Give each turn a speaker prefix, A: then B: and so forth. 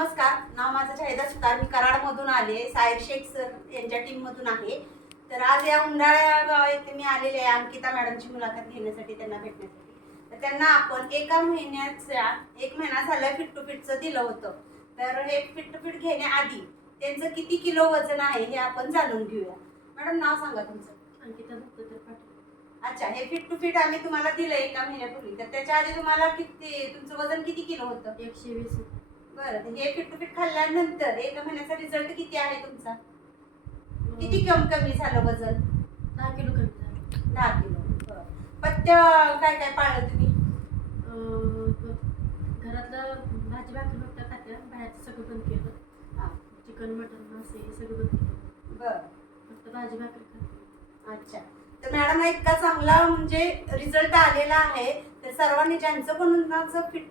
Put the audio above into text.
A: नमस्कार. नाव माझं शाहिदा सुतार. मी कराडमधून आले. साहेब शेख सर यांच्या टीममधून आहे. तर आज या उंडाळ्या गावा येथे मी आलेले आहे. अंकिता मॅडमची मुलाखत घेण्यासाठी त्यांना भेटण्यासाठी. तर त्यांना आपण एका महिन्याच्या एक महिना झाला फिट टू फिटचं दिलं होतं. तर हे फिट टू फिट घेण्याआधी त्यांचं किती किलो वजन आहे हे आपण जाणून घेऊया. मॅडम नाव सांगा तुमचं.
B: अंकिता पाटील.
A: अच्छा हे फिट टू फिट आम्ही तुम्हाला दिलं एका महिन्यापूर्वी. तर त्याच्या आधी तुम्हाला किती तुमचं वजन किती किलो होतं?
B: एकशे वीस
A: बरं हे फिट टू फिट खाल्ल्यानंतर एका महिन्याचा रिझल्ट किती आहे तुमचा? किती कम कमी झालं वजन?
B: दहा किलो कमी झालं.
A: दहा किलो बरं. पथ्य काय काय पाळलं तुम्ही?
B: घरातलं भाजी भाकरी फक्त खात्या बाहेरचं सगळं बंद केलं.
A: हा.
B: चिकन मटन मासे हे सगळं बंद केलं.
A: बरं.
B: फक्त भाजी भाकरी खाते
A: अच्छा. तर मॅडम इतका चांगला म्हणजे रिझल्ट आलेला आहे. तर सर्वांनी ज्यांचं पण फिट